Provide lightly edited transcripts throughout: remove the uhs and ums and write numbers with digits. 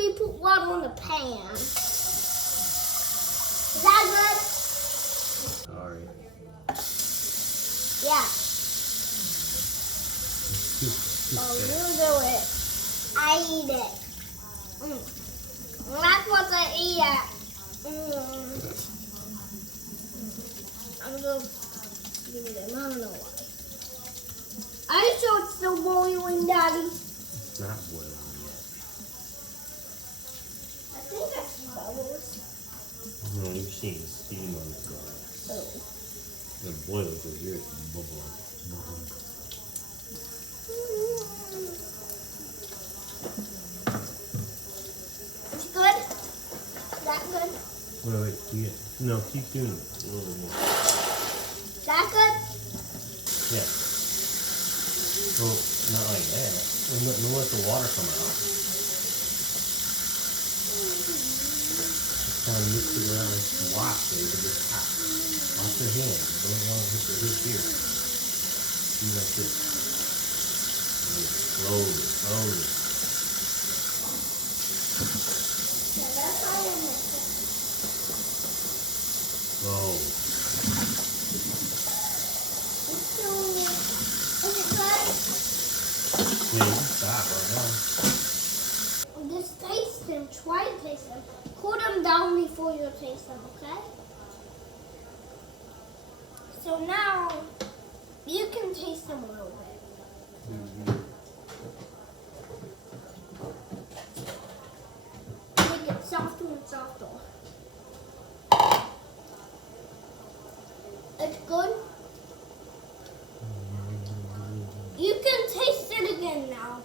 we put water on the pan. Is that good? Sorry. Yeah. Oh, you do it. I eat it. That's what I eat it. I'm gonna give it a I don't know why. Are you sure it's still boiling, Daddy? It's not boiling yet. I think that's bubbles. No, you've seen steam on the glass. Oh. The boil because yours is bubbling. It's good? Is that good? Wait, no, keep doing it a little more. Is that good? Yeah. Well, not like that. And let the water come out. Just kind of mix it around and wash it. It's hot. Wash your hands. You don't want to hit the hook here. Do like this. Slowly, slowly. Yeah, that's how I mix it. Slow. Is it good? Yeah, you can stop right now. Just taste them. Try to taste them. Cool them down before you taste them, okay? So now, you can taste them a little bit. Make it softer and softer. It's good. You can taste it again now.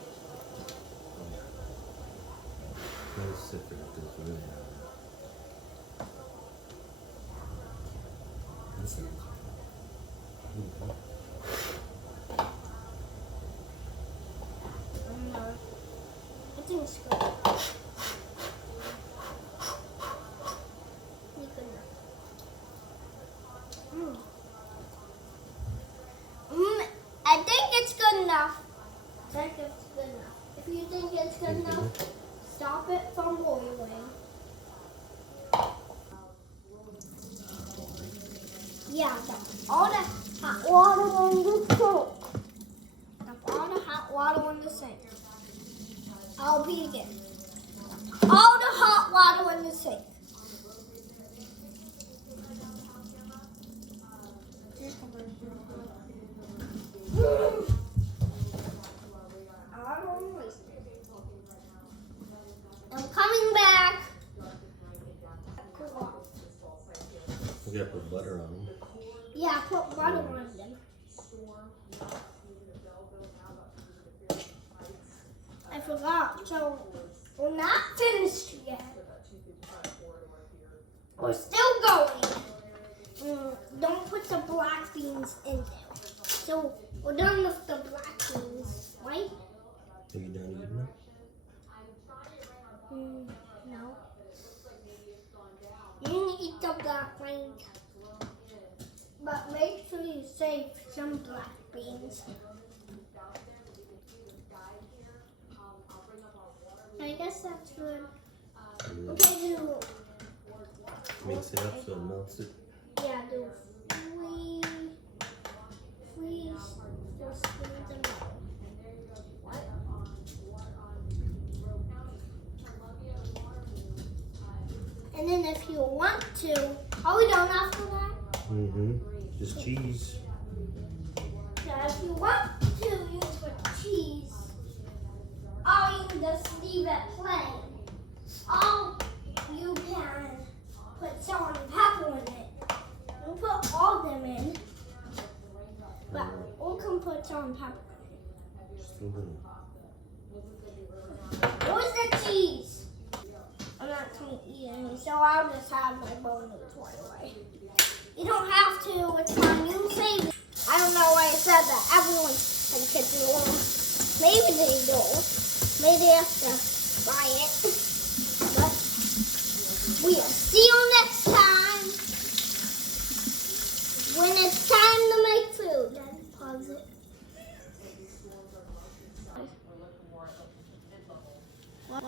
Let's sit there with this really hot. Listen. I think it's good. I think it's good enough. I think it's good enough. If you think it's good enough, stop it from boiling. Yeah, that's all the hot water on the sink. That's all the hot water on the sink. I'll repeat again. All the hot water in the sink. I'm coming back. We gotta put butter on them. Yeah, put butter on them. I forgot. So we're not finished yet. We're still going. Don't put the black beans in there. So we're done with the black beans, right? Are you done eating them? No. You can eat the black beans, but make sure you save some black beans. I guess that's good. Okay, do. Mix it up so it melts it. Yeah, do freeze the spoons and milk. And then if you want to, are we done after that? Just cheese. Yeah, if you want to use the cheese, or you can just leave it plain. Or you can put salt and pepper in it. We'll put all of them in, but we can put salt and pepper in it. Just a little. Where's the cheese? I'm not going to eat any, so I'll just have my bone noodles right away. You don't have to, it's fine, you can save it. I don't know why I said that. Everyone can do it. Maybe they do. Maybe they have to buy it. But we'll see you next time. When it's time to make food. Then pause it.